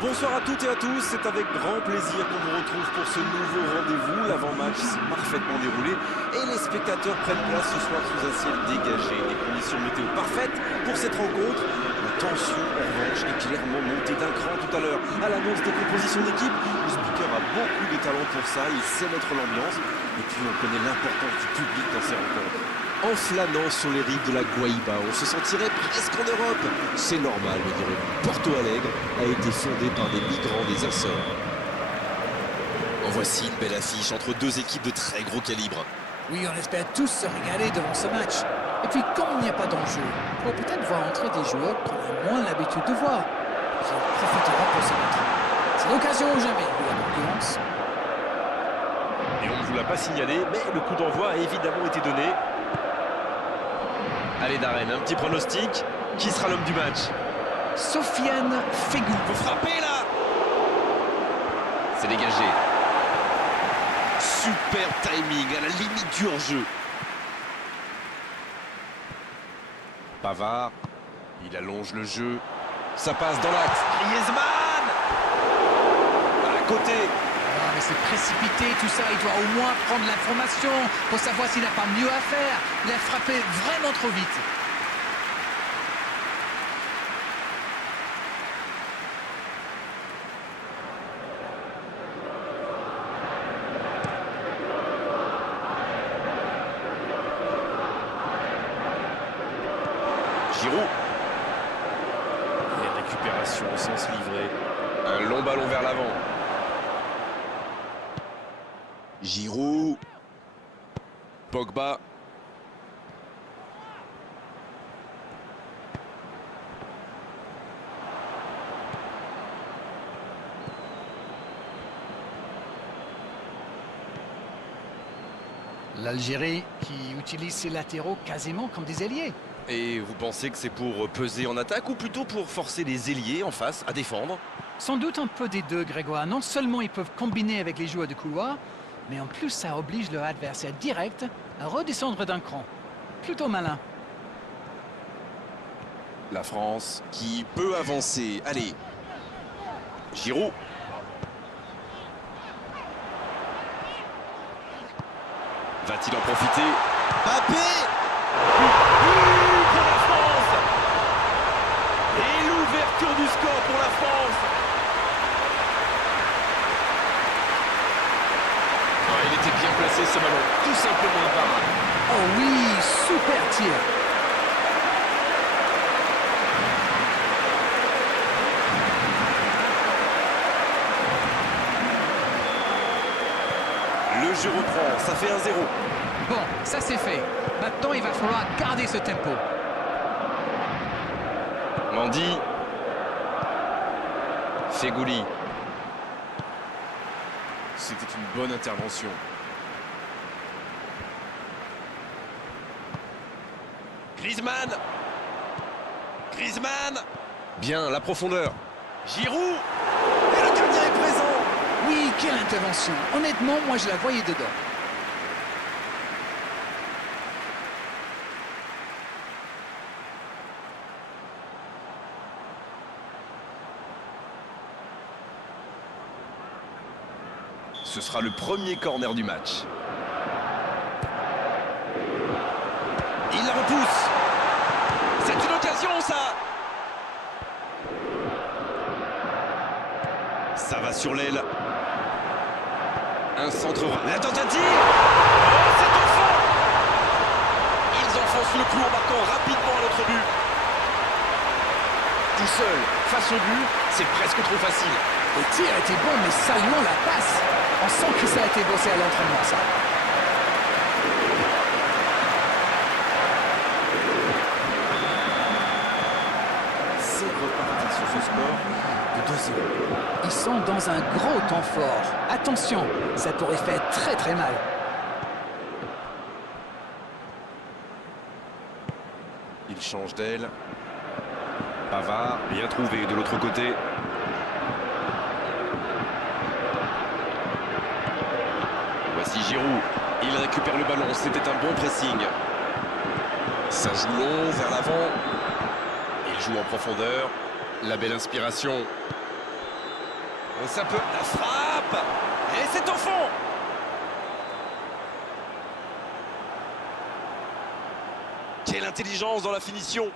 Bonsoir à toutes et à tous, c'est avec grand plaisir qu'on vous retrouve pour ce nouveau rendez-vous. L'avant-match s'est parfaitement déroulé et les spectateurs prennent place ce soir sous un ciel dégagé. Des conditions météo parfaites pour cette rencontre. La tension en revanche est clairement montée d'un cran tout à l'heure. À l'annonce des compositions d'équipe, le speaker a beaucoup de talent pour ça, il sait mettre l'ambiance. Et puis on connaît l'importance du public dans ces rencontres. En flânant sur les rives de la Guaïba, on se sentirait presque en Europe. C'est normal, me direz-vous. Porto Alegre a été fondé par des migrants des Açores. En voici une belle affiche entre deux équipes de très gros calibre. Oui, on espère tous se régaler devant ce match. Et puis, comme il n'y a pas d'enjeu, on va peut-être voir entrer des joueurs qu'on a moins l'habitude de voir. Qui en profiteront pour se mettre. C'est l'occasion ou jamais, vu la concurrence. Et on ne vous l'a pas signalé, mais le coup d'envoi a évidemment été donné. Allez Darren, un petit pronostic. Qui sera l'homme du match? Sofiane Fegou. Faut frapper là. C'est dégagé. Super timing, à la limite du hors-jeu. Pavard, il allonge le jeu. Ça passe dans l'axe. Griezmann à côté. Ah, mais c'est précipité tout ça, il doit au moins prendre l'information pour savoir s'il n'a pas mieux à faire. Il a frappé vraiment trop vite. Giroud. Et récupération au sens livré. Un long ballon vers l'avant. Giroud. Pogba. L'Algérie qui utilise ses latéraux quasiment comme des ailiers. Et vous pensez que c'est pour peser en attaque ou plutôt pour forcer les ailiers en face à défendre? Sans doute un peu des deux, Grégoire. Non seulement ils peuvent combiner avec les joueurs de couloir, mais en plus ça oblige leur adversaire direct à redescendre d'un cran. Plutôt malin. La France qui peut avancer. Allez. Giroud. Va-t-il en profiter? Mbappé! But pour la France! Et l'ouverture du score pour la France! Ah, il était bien placé ce ballon, tout simplement imparable. Oh oui, super tir. Le jeu reprend, ça fait 1-0. Bon, ça c'est fait. Maintenant, il va falloir garder ce tempo. Mendy. Fegouli. C'était une bonne intervention. Griezmann. Griezmann. Bien, la profondeur. Giroud. Et le gardien est présent. Oui, quelle intervention. Honnêtement, moi je la voyais dedans. Ce sera le premier corner du match. Il la repousse. C'est une occasion, ça. Ça va sur l'aile. Un centre. La tentative. Oh, c'est au fond. Ils enfoncent le clou en marquant rapidement à l'autre but. Tout seul, face au but, c'est presque trop facile. Le tir a été bon, mais salement la passe. On sent que ça a été bossé à l'entraînement, ça. C'est reparti sur ce score de 2-0. Ils sont dans un gros temps fort. Attention, ça pourrait faire très très mal. Il change d'aile. Pavard, bien trouvé de l'autre côté. Voici Giroud. Il récupère le ballon. C'était un bon pressing. Ça joue long vers l'avant. Il joue en profondeur. La belle inspiration. Ça peut... La frappe. Et c'est au fond. Quelle intelligence dans la finition.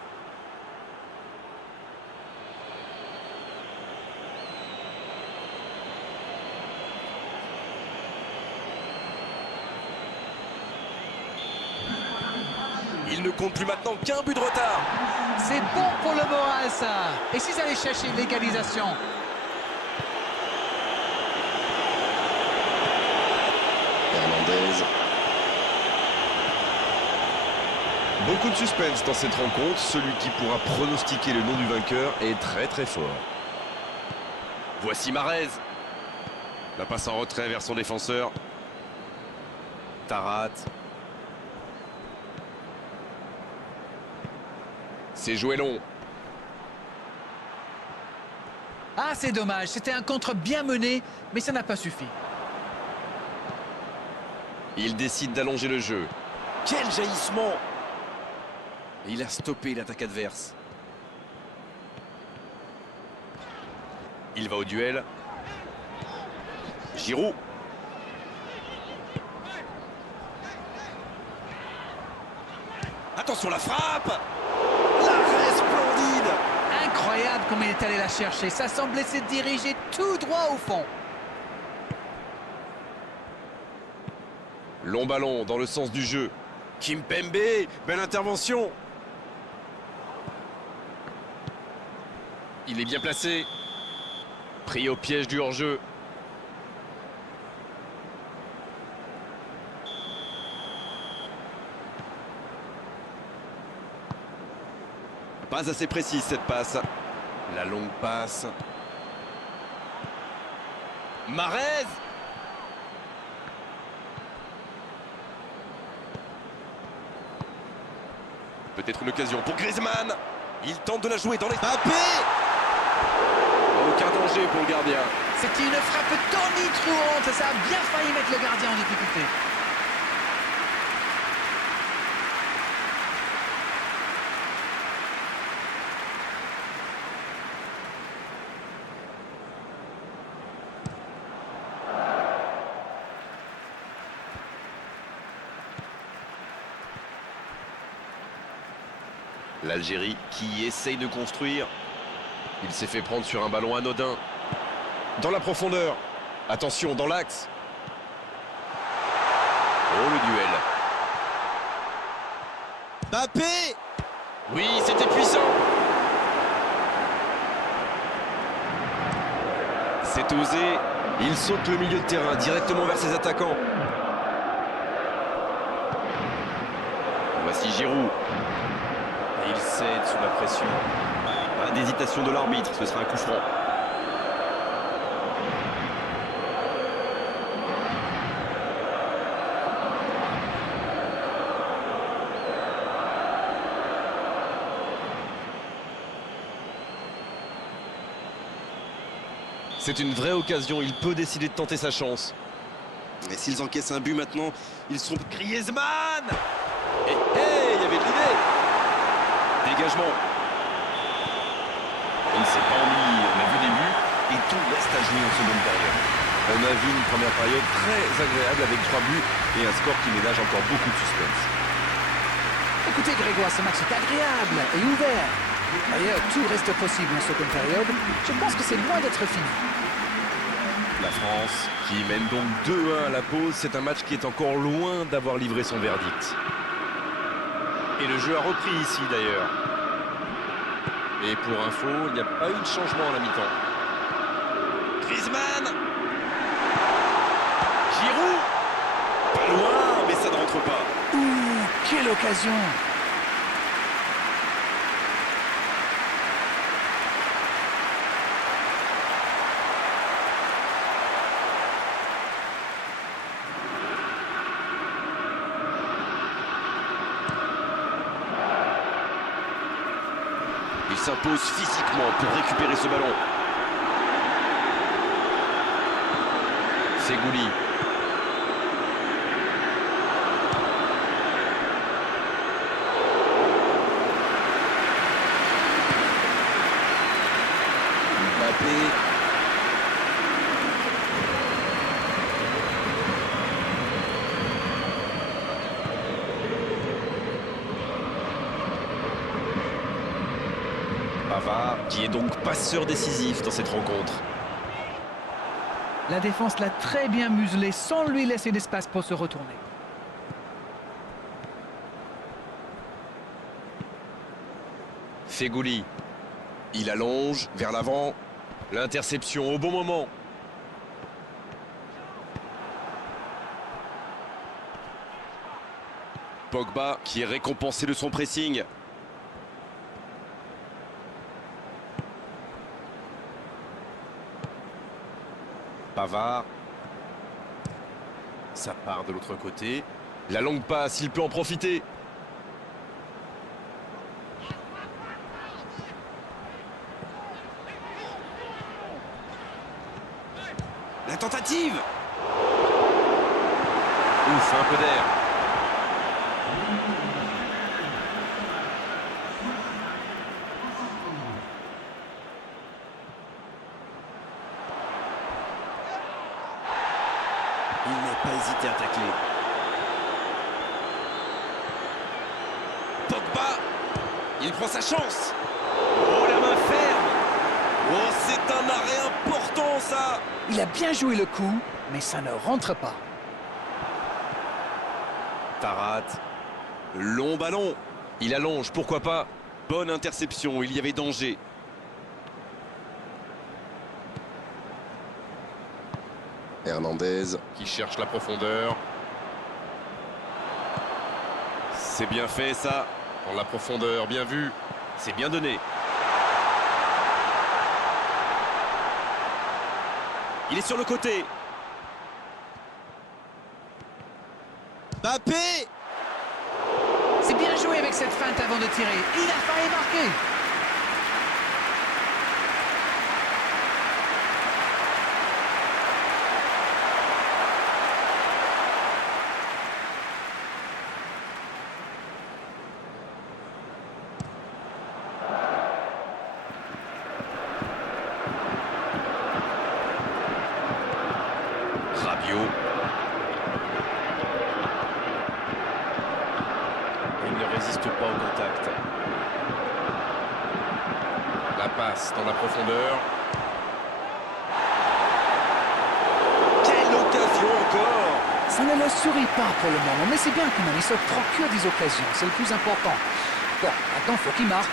Il ne compte plus maintenant qu'un but de retard. C'est bon pour le moral, ça. Et s'ils allaient chercher l'égalisation? Hernandez. Beaucoup de suspense dans cette rencontre. Celui qui pourra pronostiquer le nom du vainqueur est très très fort. Voici Mahrez. La passe en retrait vers son défenseur. Tarat. C'est joué long. Ah, c'est dommage. C'était un contre bien mené, mais ça n'a pas suffi. Il décide d'allonger le jeu. Quel jaillissement! Et il a stoppé l'attaque adverse. Il va au duel. Giroud. Attention la frappe! L'arrêt splendide! Incroyable comme il est allé la chercher. Ça semblait se diriger tout droit au fond. Long ballon dans le sens du jeu. Kimpembe, belle intervention. Il est bien placé. Pris au piège du hors-jeu. Pas assez précise cette passe. La longue passe. Mahrez. Peut-être une occasion pour Griezmann. Il tente de la jouer dans les... Mbappé. Aucun danger pour le gardien. C'était une frappe tonitruante. Ça a bien failli mettre le gardien en difficulté. L'Algérie qui essaye de construire. Il s'est fait prendre sur un ballon anodin. Dans la profondeur. Attention, dans l'axe. Oh, le duel. Mbappé. Oui, c'était puissant. C'est osé. Il saute le milieu de terrain directement vers ses attaquants. Voici Giroud. Et il cède sous la pression. Pas d'hésitation de l'arbitre, ce sera un coup franc. C'est une vraie occasion, il peut décider de tenter sa chance. Et s'ils encaissent un but maintenant, ils sont... Griezmann. Et hey, il y avait de l'idée. Dégagement. Il ne s'est pas ennuyé, on a vu des buts et tout reste à jouer en seconde période. On a vu une première période très agréable avec 3 buts et un score qui ménage encore beaucoup de suspense. Écoutez Grégoire, ce match est agréable et ouvert. D'ailleurs, tout reste possible en seconde période. Je pense que c'est loin d'être fini. La France qui mène donc 2-1 à la pause. C'est un match qui est encore loin d'avoir livré son verdict. Et le jeu a repris ici d'ailleurs. Et pour info, il n'y a pas eu de changement à la mi-temps. Griezmann. Giroud. Pas loin, mais ça ne rentre pas. Ouh, quelle occasion! Il s'impose physiquement pour récupérer ce ballon. C'est Gouli. Mbappé. qui est donc passeur décisif dans cette rencontre. La défense l'a très bien muselé sans lui laisser d'espace pour se retourner. Feghouli. Il allonge vers l'avant. L'interception au bon moment. Pogba qui est récompensé de son pressing. Pavard. Ça part de l'autre côté. La longue passe, il peut en profiter. La tentative. Ouf, un peu d'air. Il n'a pas hésité à tacler. Pogba, il prend sa chance. Oh, la main ferme. Oh, c'est un arrêt important, ça. Il a bien joué le coup, mais ça ne rentre pas. Tarat, long ballon. Il allonge, pourquoi pas. Bonne interception, il y avait danger. Hernandez. Qui cherche la profondeur. C'est bien fait, ça. Dans la profondeur, bien vu. C'est bien donné. Il est sur le côté. Mbappé. C'est bien joué avec cette feinte avant de tirer. Il a failli marquer. Rabiot. Il ne résiste pas au contact. La passe dans la profondeur. Quelle occasion encore! Ça ne le sourit pas pour le moment, mais c'est bien quand même. Il se procure des occasions, c'est le plus important. Bon, maintenant, il faut qu'il marque.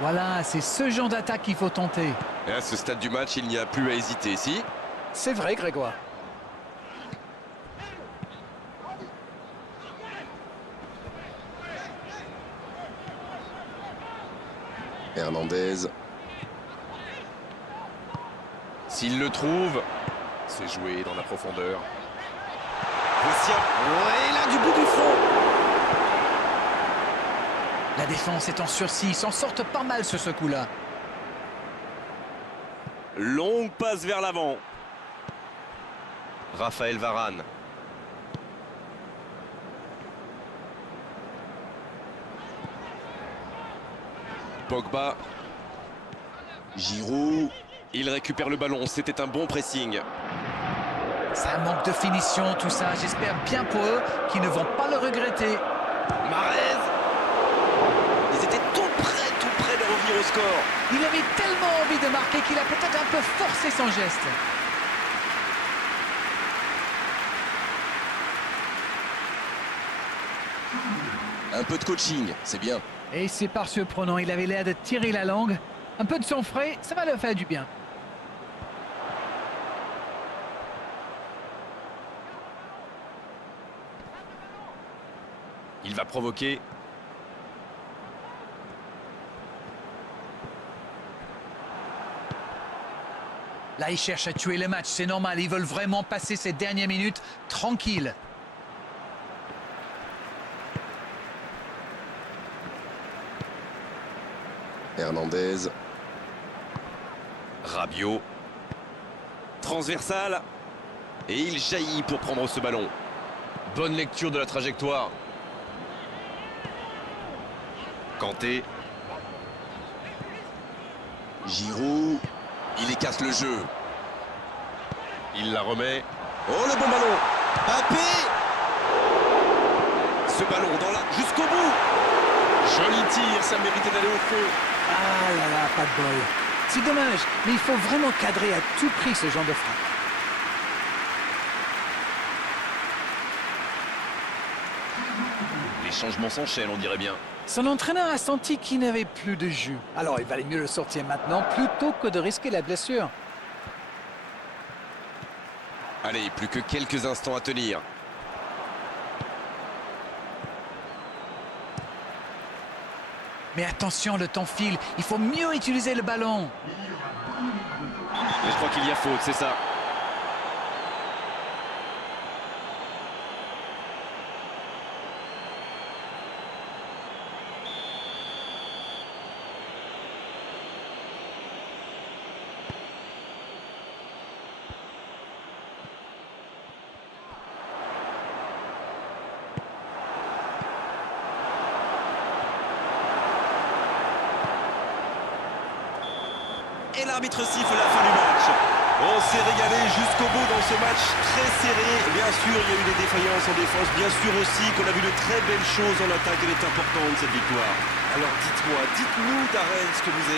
Voilà, c'est ce genre d'attaque qu'il faut tenter. Et à ce stade du match, il n'y a plus à hésiter, si? C'est vrai, Grégoire. Hernandez. S'il le trouve, c'est joué dans la profondeur. Voici ouais, là, du bout du front. La défense est en sursis, ils s'en sortent pas mal sur ce coup-là. Longue passe vers l'avant. Raphaël Varane. Pogba. Giroud. Il récupère le ballon, c'était un bon pressing. Ça manque de finition, tout ça. J'espère bien pour eux qu'ils ne vont pas le regretter. Mahrez. Ils étaient tout près de revenir au score. Il avait tellement envie de marquer qu'il a peut-être un peu forcé son geste. Un peu de coaching, c'est bien. Et c'est par surprenant, il avait l'air de tirer la langue. Un peu de sang frais, ça va leur faire du bien. Il va provoquer. Là, ils cherchent à tuer le match, c'est normal. Ils veulent vraiment passer ces dernières minutes tranquilles. Hernandez. Rabiot. Transversal. Et il jaillit pour prendre ce ballon. Bonne lecture de la trajectoire. Kanté. Giroud. Il casse le jeu. Il la remet. Oh, le bon ballon. Mbappé. Ce ballon dans la... jusqu'au bout. Joli tir, ça méritait d'aller au fond. Ah là là, pas de bol. C'est dommage, mais il faut vraiment cadrer à tout prix ce genre de frappe. Les changements s'enchaînent, on dirait bien. Son entraîneur a senti qu'il n'avait plus de jus. Alors il valait mieux le sortir maintenant plutôt que de risquer la blessure. Allez, plus que quelques instants à tenir. Mais attention, le temps file. Il faut mieux utiliser le ballon. Mais je crois qu'il y a faute, c'est ça. Et l'arbitre siffle la fin du match. On s'est régalé jusqu'au bout dans ce match très serré. Bien sûr, il y a eu des défaillances en défense. Bien sûr aussi qu'on a vu de très belles choses en attaque. Elle est importante, cette victoire. Alors dites-moi, dites-nous, Darren, ce que vous avez...